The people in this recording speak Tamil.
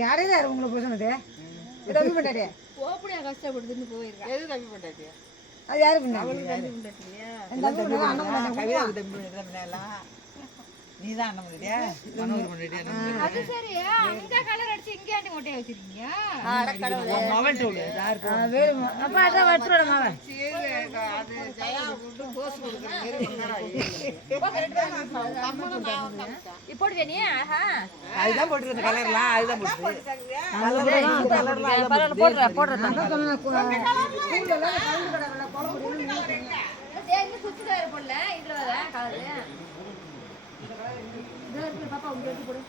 யாரையும் யார் உங்களை போய் சொன்னது தம்பி பண்ணாடியா போப்படியா கஷ்டப்படுதுன்னு போயிருக்கேன். எது தம்பி பண்ணாட்டியா? அது யாரு பண்ணா நீதான் அண்ணன் பண்ணிட்டியா மனோர் பண்ணிட்டியா அது சரி. அந்த கலர் அடிச்சு இங்கே ஆண்டி மொட்டையை வச்சிருக்கீங்க. மொபைல் டோடு அப்பா அதான் வச்சுரோட மாவன் அது ஜெயா கூப்பிட்டு போஸ்ட் கொடுக்குறேன் இப்போது நீ அதுதான் போட்டுருந்த கலர்லாம் அதுதான் சுத்துக்காரு போடல இதுல கலரு பாப்பா உங்களுக்கு போடு.